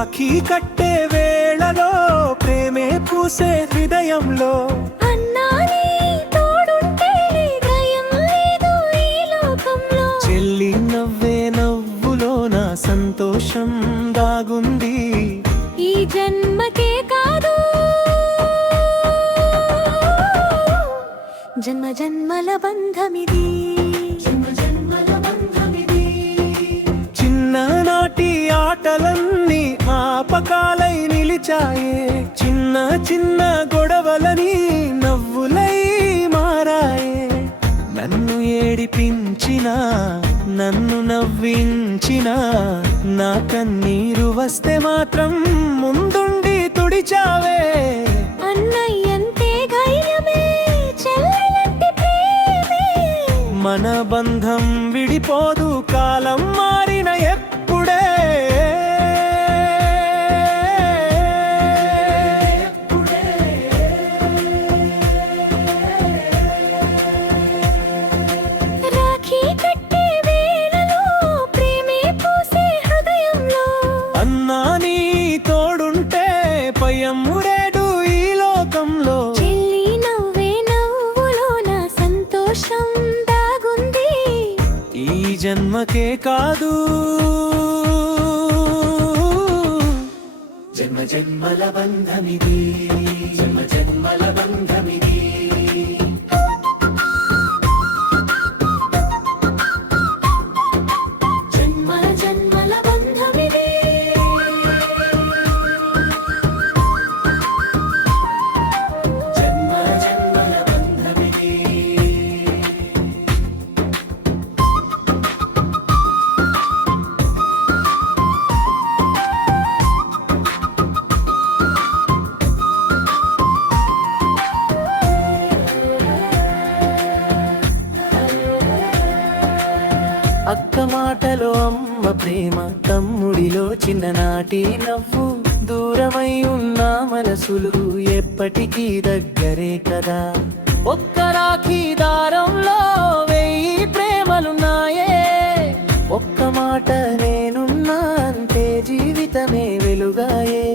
రాఖీ కట్టే వేళలో ప్రేమే పూసే హృదయంలో అన్నా నీ తోడుంటే భయం లేదు ఈ లోకంలో. చెల్లి నవ్వే నవ్వులో నా సంతోషం దాగుంది. ఈ జన్మకే కాదు జన్మ జన్మల బంధమిది. చిన్ననాటి ఆటలన్నీ జ్ఞాపకాలై నిలిచాయే. చిన్న చిన్న గొడవలని నవ్వులై మారాయే. నన్ను ఏడిపించిన నన్ను నవ్వించిన నా కన్నీరు వస్తే మాత్రం ముందుండి తుడిచావే. అన్నయ్యంటే ధైర్యమే, చెల్లెలంటే ప్రేమే. మన బంధం విడిపోదు కాలం మారిన ఎప్పుడే. రాఖీ కట్టే వేళలో ప్రేమే పూసే హృదయంలో. అన్నా నీ తోడుంటే పయమురేడు ఈ లోకంలో. చెల్లి నవ్వే నవ్వులో నా సంతోషం దాగుంది. ఈ జన్మకే కాదు జన్మ జన్మల బంధమిది. జన్మ జన్మల బంధమిది. జన్మ జన్మల బంధమిది. జన్మ జన్మల బంధమిది. అక్క మాటలో అమ్మ ప్రేమ, తమ్ముడిలో చిన్ననాటి నవ్వు. దూరమై ఉన్న మనసులు ఎప్పటికీ దగ్గరే కదా. ఒక్క రాఖీ దారంలో 1000 ప్రేమలున్నాయే. ఒక్క మాట నేనున్నా అంతే జీవితమే వెలుగాయే.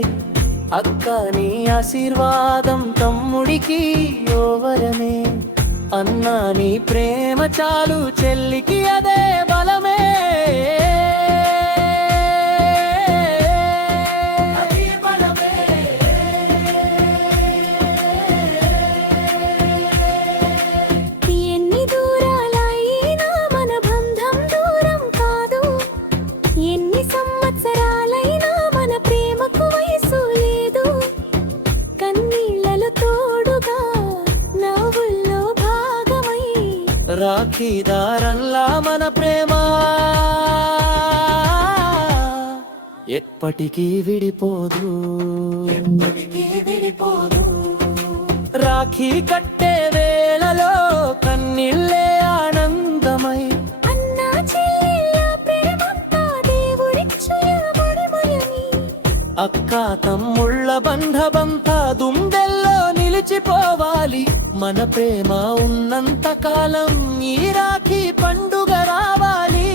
అక్క నీ ఆశీర్వాదం తమ్ముడికి ఓవరమే. అన్నా నీ ప్రేమ చాలు చెల్లికి అదే బలమే. ఎన్ని దూరాలైనా మన బంధం దూరం కాదు. ఎన్ని సంవత్సరాలైనా మన ప్రేమకు వయసు లేదు. కన్నీళ్లలో తోడుగా నవ్వుల్లో భాగమై రాఖీ దారంలా మన ప్రేమ ఎప్పటికీ విడిపోదు. రాఖీ కట్టే వేళలో కన్నీళ్ళే ఆనందమై. అన్నా చెల్లెళ్ళ ప్రేమంతా దేవుడిచ్చిన మడిమయని. అక్క తమ్ముళ్ళ బంధమంతా దుండెల్లో నిలిచిపోవాలి. మన ప్రేమ ఉన్నంత కాలం ఈ రాఖీ పండుగ రావాలి.